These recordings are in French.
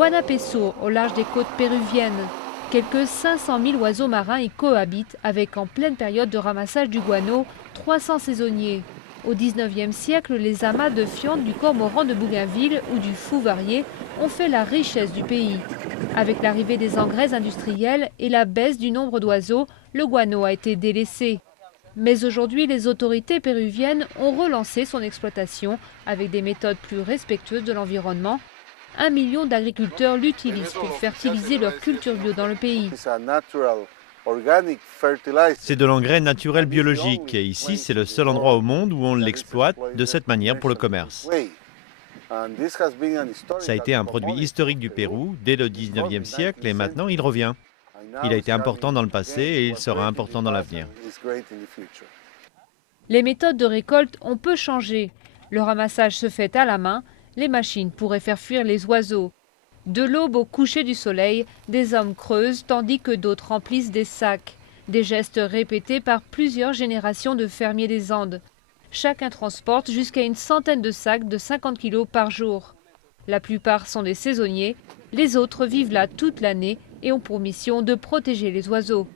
Guanapeso, au large des côtes péruviennes. Quelques 500 000 oiseaux marins y cohabitent avec, en pleine période de ramassage du guano, 300 saisonniers. Au XIXe siècle, les amas de fientes du cormoran de Bougainville ou du fou varié ont fait la richesse du pays. Avec l'arrivée des engrais industriels et la baisse du nombre d'oiseaux, le guano a été délaissé. Mais aujourd'hui, les autorités péruviennes ont relancé son exploitation avec des méthodes plus respectueuses de l'environnement. 1 million d'agriculteurs l'utilisent pour fertiliser leur culture bio dans le pays. C'est de l'engrais naturel biologique et ici c'est le seul endroit au monde où on l'exploite de cette manière pour le commerce. Ça a été un produit historique du Pérou dès le 19e siècle et maintenant il revient. Il a été important dans le passé et il sera important dans l'avenir. Les méthodes de récolte ont peu changé. Le ramassage se fait à la main. Les machines pourraient faire fuir les oiseaux. De l'aube au coucher du soleil, des hommes creusent tandis que d'autres remplissent des sacs. Des gestes répétés par plusieurs générations de fermiers des Andes. Chacun transporte jusqu'à une centaine de sacs de 50 kg par jour. La plupart sont des saisonniers, les autres vivent là toute l'année et ont pour mission de protéger les oiseaux.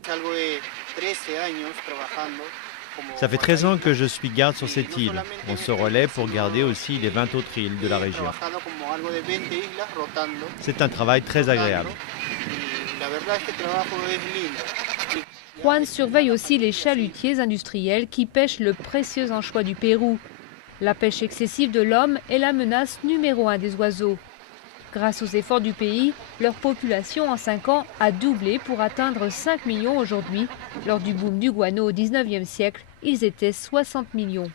Ça fait 13 ans que je suis garde sur cette île. On se relaie pour garder aussi les 20 autres îles de la région. C'est un travail très agréable. Juan surveille aussi les chalutiers industriels qui pêchent le précieux anchois du Pérou. La pêche excessive de l'homme est la menace numéro 1 des oiseaux. Grâce aux efforts du pays, leur population en 5 ans a doublé pour atteindre 5 millions aujourd'hui. Lors du boom du guano au 19e siècle, ils étaient 60 millions.